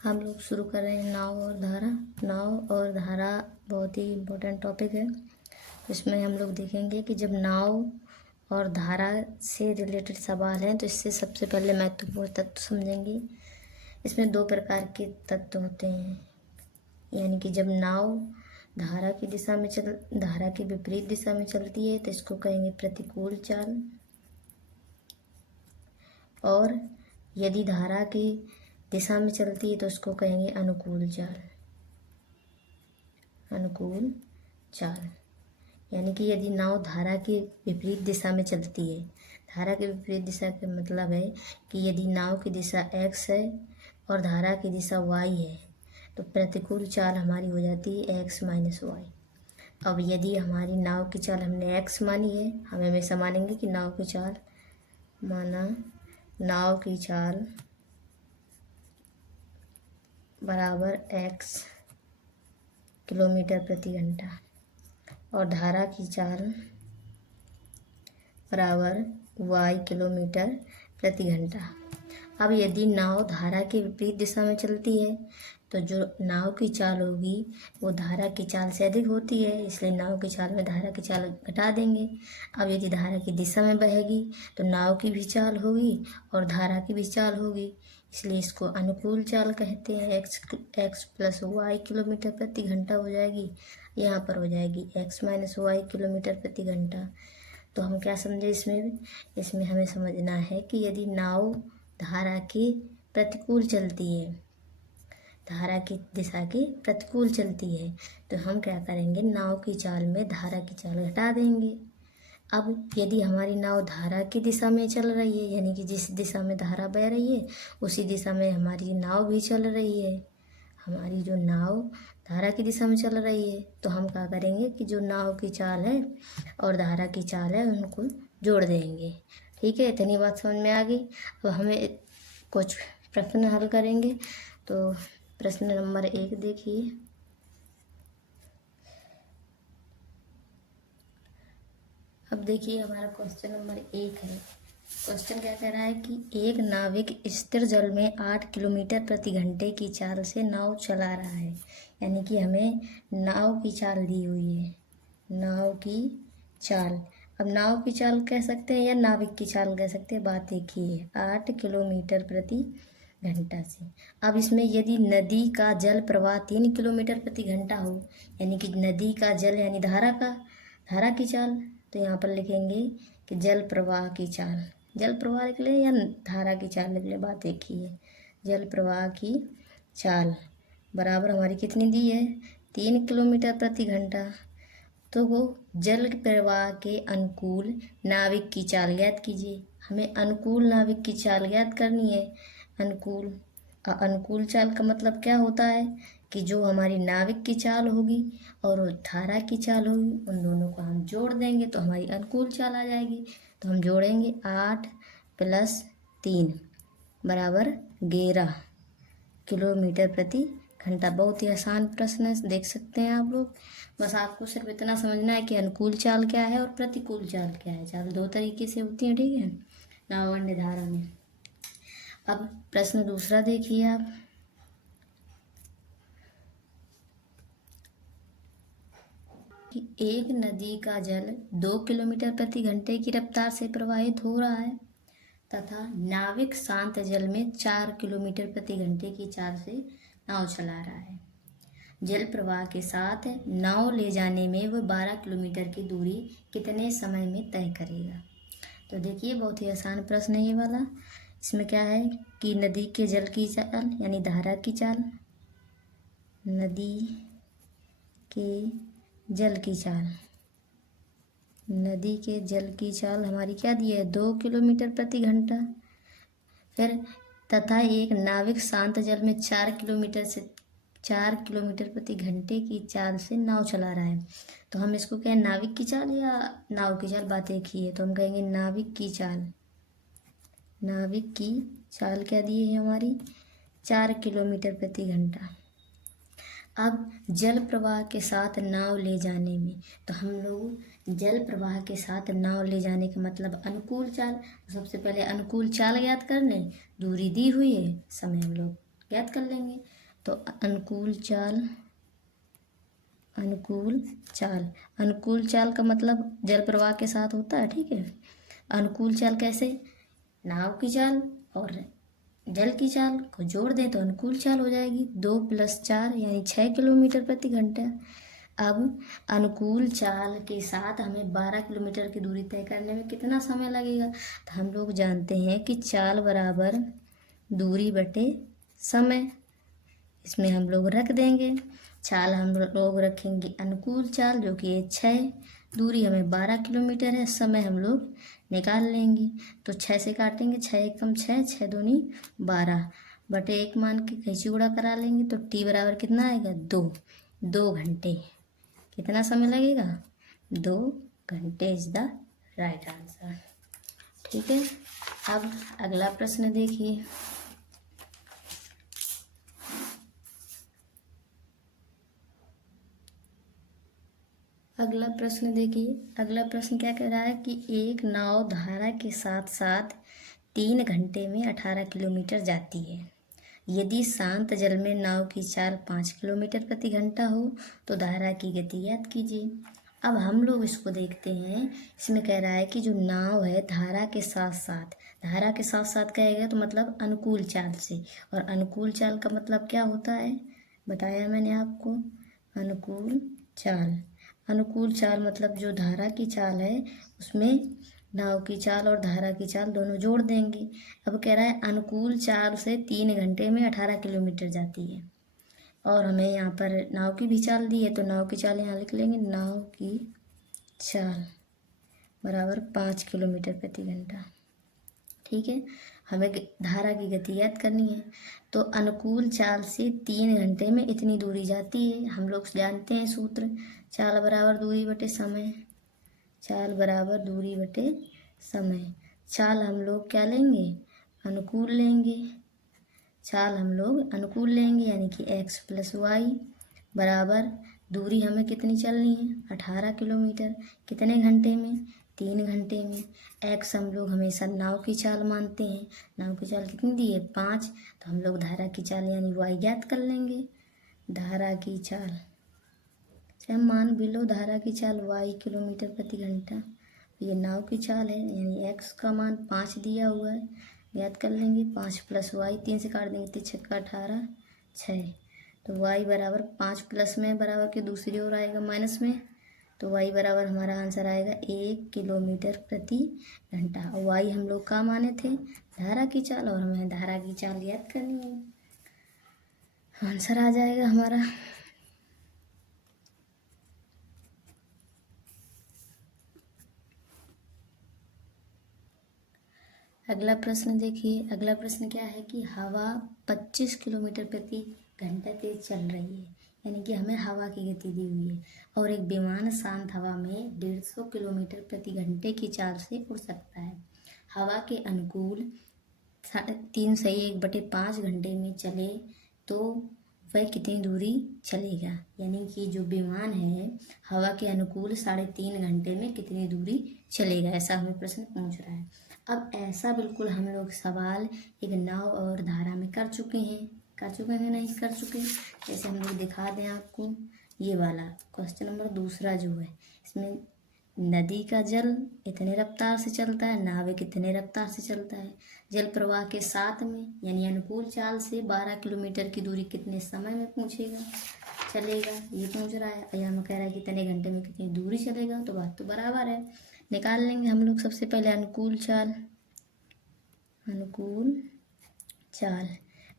हम लोग शुरू कर रहे हैं नाव और धारा। नाव और धारा बहुत ही इम्पोर्टेंट टॉपिक है। इसमें हम लोग देखेंगे कि जब नाव और धारा से रिलेटेड सवाल हैं तो इससे सबसे पहले महत्वपूर्ण तत्व समझेंगे। इसमें दो प्रकार के तत्व होते हैं, यानी कि जब नाव धारा की विपरीत दिशा में चलती है तो इसको कहेंगे प्रतिकूल चाल, और यदि धारा की दिशा में चलती है तो उसको कहेंगे अनुकूल चाल। अनुकूल चाल यानी कि यदि नाव धारा की विपरीत दिशा में चलती है, धारा की विपरीत दिशा का मतलब है कि यदि नाव की दिशा x है और धारा की दिशा y है तो प्रतिकूल चाल हमारी हो जाती है x माइनस वाई। अब यदि हमारी नाव की चाल हमने x मानी है, हम हमेशा मानेंगे कि नाव की चाल बराबर x किलोमीटर प्रति घंटा और धारा की चाल बराबर y किलोमीटर प्रति घंटा। अब यदि नाव धारा के विपरीत दिशा में चलती है तो जो नाव की चाल होगी वो धारा की चाल से अधिक होती है, इसलिए नाव की चाल में धारा की चाल घटा देंगे। अब यदि धारा की दिशा में बहेगी तो नाव की भी चाल होगी और धारा की भी चाल होगी, इसलिए इसको अनुकूल चाल कहते हैं। x प्लस वाई किलोमीटर प्रति घंटा हो जाएगी, यहाँ पर हो जाएगी x माइनस वाई किलोमीटर प्रति घंटा। तो हम क्या समझे इसमें हमें समझना है कि यदि नाव धारा की प्रतिकूल चलती है, धारा की दिशा की प्रतिकूल चलती है तो हम क्या करेंगे, नाव की चाल में धारा की चाल घटा देंगे। अब यदि हमारी नाव धारा की दिशा में चल रही है, यानी कि जिस दिशा में धारा बह रही है उसी दिशा में हमारी नाव भी चल रही है, हमारी जो नाव धारा की दिशा में चल रही है, तो हम क्या करेंगे कि जो नाव की चाल है और धारा की चाल है उनको जोड़ देंगे। ठीक है, इतनी बात समझ में आ गई। अब हमें कुछ प्रश्न हल करेंगे। तो प्रश्न नंबर 1 देखिए। अब देखिए हमारा क्वेश्चन नंबर 1 है। क्वेश्चन क्या कह रहा है कि एक नाविक स्थिर जल में 8 किलोमीटर प्रति घंटे की चाल से नाव चला रहा है, यानी कि हमें नाव की चाल दी हुई है, नाव की चाल। अब नाव की चाल कह सकते हैं या नाविक की चाल कह सकते हैं, बात एक ही है, 8 किलोमीटर प्रति घंटा से। अब इसमें यदि नदी का जल प्रवाह 3 किलोमीटर प्रति घंटा हो, यानी कि नदी का जल यानी धारा की चाल, तो यहाँ पर लिखेंगे कि जल प्रवाह की चाल, जल प्रवाह लिख लें या धारा की चाल लिख लें, बात एक ही है। जल प्रवाह की चाल बराबर हमारी कितनी दी है, 3 किलोमीटर प्रति घंटा। तो वो जल प्रवाह के अनुकूल नाविक की चाल ज्ञात कीजिए। हमें अनुकूल नाविक की चाल ज्ञात करनी है। अनुकूल चाल का मतलब क्या होता है कि जो हमारी नाविक की चाल होगी और धारा की चाल होगी, उन दोनों को हम जोड़ देंगे तो हमारी अनुकूल चाल आ जाएगी। तो हम जोड़ेंगे 8 + 3 बराबर 11 किलोमीटर प्रति घंटा। बहुत ही आसान प्रश्न है, देख सकते हैं आप लोग। बस आपको सिर्फ इतना समझना है कि अनुकूल चाल क्या है और प्रतिकूल चाल क्या है। चाल दो तरीके से होती है, ठीक है, नाव और धारा में। अब प्रश्न दूसरा देखिए आप। कि एक नदी का जल 2 किलोमीटर प्रति घंटे की रफ्तार से प्रवाहित हो रहा है तथा नाविक शांत जल में 4 किलोमीटर प्रति घंटे की चाल से नाव चला रहा है। जल प्रवाह के साथ नाव ले जाने में वह 12 किलोमीटर की दूरी कितने समय में तय करेगा। तो देखिए बहुत ही आसान प्रश्न है ये वाला। इसमें क्या है कि नदी के जल की चाल यानी धारा की चाल, नदी के जल की चाल, नदी के जल की चाल हमारी क्या दी है, 2 किलोमीटर प्रति घंटा। फिर तथा एक नाविक शांत जल में 4 किलोमीटर प्रति घंटे की चाल से नाव चला रहा है। तो हम इसको कहें नाविक की चाल या नाव की चाल, बात एक ही है, तो हम कहेंगे नाविक की चाल। नाविक की चाल क्या दी है हमारी, 4 किलोमीटर प्रति घंटा। अब जल प्रवाह के साथ नाव ले जाने में, तो हम लोग जल प्रवाह के साथ नाव ले जाने का मतलब अनुकूल चाल। सबसे पहले अनुकूल चाल ज्ञात कर लें, दूरी दी हुई है, समय हम लोग ज्ञात कर लेंगे। तो अनुकूल चाल, अनुकूल चाल, अनुकूल चाल का मतलब जल प्रवाह के साथ होता है, ठीक है। अनुकूल चाल कैसे, नाव की चाल और जल की चाल को जोड़ दें तो अनुकूल चाल हो जाएगी। 2 + 4 यानी 6 किलोमीटर प्रति घंटा। अब अनुकूल चाल के साथ हमें 12 किलोमीटर की दूरी तय करने में कितना समय लगेगा, तो हम लोग जानते हैं कि चाल बराबर दूरी बटे समय। इसमें हम लोग रख देंगे, चाल हम लोग रखेंगे अनुकूल चाल जो कि है 6, दूरी हमें 12 किलोमीटर है, समय हम लोग निकाल लेंगे। तो 6 से काटेंगे, 6 एकम 6, 6 दूनी 12 बटे 1 मान के कैंची गुणा करा लेंगे तो टी बराबर कितना आएगा, 2 घंटे। कितना समय लगेगा, 2 घंटे इज द राइट आंसर। ठीक है, अब अगला प्रश्न देखिए। अगला प्रश्न देखिए, अगला प्रश्न क्या कह रहा है कि एक नाव धारा के साथ साथ 3 घंटे में 18 किलोमीटर जाती है। यदि शांत जल में नाव की चाल 5 किलोमीटर प्रति घंटा हो तो धारा की गति ज्ञात कीजिए। अब हम लोग इसको देखते हैं। इसमें कह रहा है कि जो नाव है धारा के साथ साथ, धारा के साथ साथ कहेगा तो मतलब अनुकूल चाल से, और अनुकूल चाल का मतलब क्या होता है बताया मैंने आपको, अनुकूल चाल। अनुकूल चाल मतलब जो धारा की चाल है उसमें नाव की चाल और धारा की चाल दोनों जोड़ देंगे। अब कह रहा है अनुकूल चाल से 3 घंटे में 18 किलोमीटर जाती है, और हमें यहाँ पर नाव की भी चाल दी है तो नाव की चाल यहाँ लिख लेंगे, नाव की चाल बराबर 5 किलोमीटर प्रति घंटा। ठीक है, हमें धारा की गति याद करनी है। तो अनुकूल चाल से 3 घंटे में इतनी दूरी जाती है। हम लोग जानते हैं सूत्र, चाल बराबर दूरी बटे समय, चाल बराबर दूरी बटे समय। चाल हम लोग क्या लेंगे, अनुकूल लेंगे, चाल हम लोग अनुकूल लेंगे यानी कि x + y बराबर दूरी हमें कितनी चलनी है, 18 किलोमीटर। कितने घंटे में, 3 घंटे में। x हम लोग हमेशा नाव की चाल मानते हैं, नाव की चाल कितनी दी है, 5, तो हम लोग धारा की चाल यानी y ज्ञात कर लेंगे। धारा की चाल मान भी लो, धारा की चाल y किलोमीटर प्रति घंटा, ये नाव की चाल है यानी x का मान 5 दिया हुआ है, याद कर लेंगे। 5 + y, 3 से काट देंगे तो 6 × 18 6, तो y बराबर 5 प्लस में बराबर के दूसरी ओर आएगा माइनस में, तो y बराबर हमारा आंसर आएगा 1 किलोमीटर प्रति घंटा। और y हम लोग का माने थे धारा की चाल, और हमें धारा की चाल याद करनी है, आंसर आ जाएगा हमारा। अगला प्रश्न देखिए, अगला प्रश्न क्या है कि हवा 25 किलोमीटर प्रति घंटा तेज चल रही है, यानी कि हमें हवा की गति दी हुई है, और एक विमान शांत हवा में 150 किलोमीटर प्रति घंटे की चाल से उड़ सकता है। हवा के अनुकूल 3 सही 1/5 घंटे में चले तो वह कितनी दूरी चलेगा, यानी कि जो विमान है हवा के अनुकूल 3.5 घंटे में कितनी दूरी चलेगा, ऐसा हमें प्रश्न पूछ रहा है। अब ऐसा बिल्कुल हम लोग सवाल एक नाव और धारा में कर चुके हैं नहीं कर चुके, जैसे हम लोग दिखा दें आपको। ये वाला क्वेश्चन नंबर 2 जो है, इसमें नदी का जल इतने रफ्तार से चलता है, नाव कितने रफ्तार से चलता है, जल प्रवाह के साथ में यानी अनुकूल चाल से 12 किलोमीटर की दूरी कितने समय में चलेगा, ये पूछ रहा है। यहाँ में कह रहा है कितने घंटे में कितनी दूरी चलेगा, तो बात तो बराबर है, निकाल लेंगे हम लोग। सबसे पहले अनुकूल चाल, अनुकूल चाल,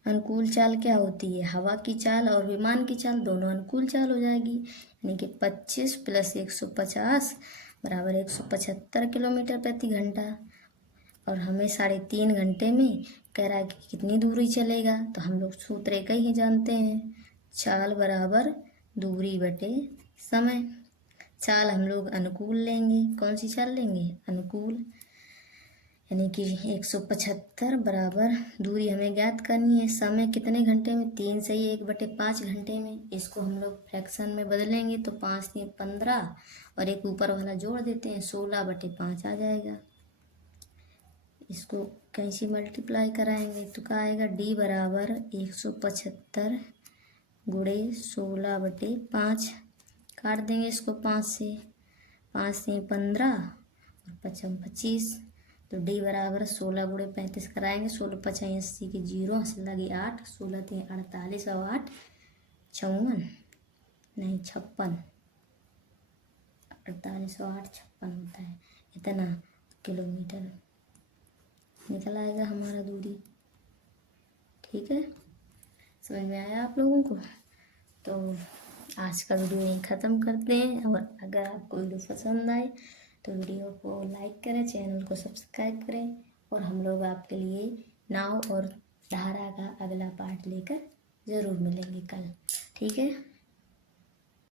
अनुकूल चाल क्या होती है, हवा की चाल और विमान की चाल दोनों अनुकूल चाल हो जाएगी, यानी कि 25 + 150 बराबर 175 किलोमीटर प्रति घंटा। और हमें 3.5 घंटे में कह रहा है कि कितनी दूरी चलेगा, तो हम लोग सूत्र एक ही जानते हैं, चाल बराबर दूरी बटे समय। चाल हम लोग अनुकूल लेंगे, कौन सी चाल लेंगे, अनुकूल, यानी कि 175 बराबर दूरी हमें ज्ञात करनी है, समय कितने घंटे में, 3 सही 1/5 घंटे में। इसको हम लोग फ्रैक्शन में बदलेंगे तो 5 × 3 = 15, और एक ऊपर वाला जोड़ देते हैं 16/5 आ जाएगा। इसको कहीं से मल्टीप्लाई कराएंगे तो क्या आएगा, D बराबर 175 गुणे 16/5। काट देंगे इसको 5 से, 5 से 15 और 5 25, तो D बराबर 16 गुणे 35 कराएंगे। 16 5 80 के 0, हंस लगे 8, 16 3 48 और 8 54 नहीं 56, 48 और 8 56 होता है। इतना किलोमीटर निकल आएगा हमारा दूरी। ठीक है, समझ में आया आप लोगों को? तो आज का वीडियो यहीं ख़त्म करते हैं। और अगर आपको वीडियो पसंद आए तो वीडियो को लाइक करें, चैनल को सब्सक्राइब करें, और हम लोग आपके लिए नाव और धारा का अगला पार्ट लेकर ज़रूर मिलेंगे कल। ठीक है।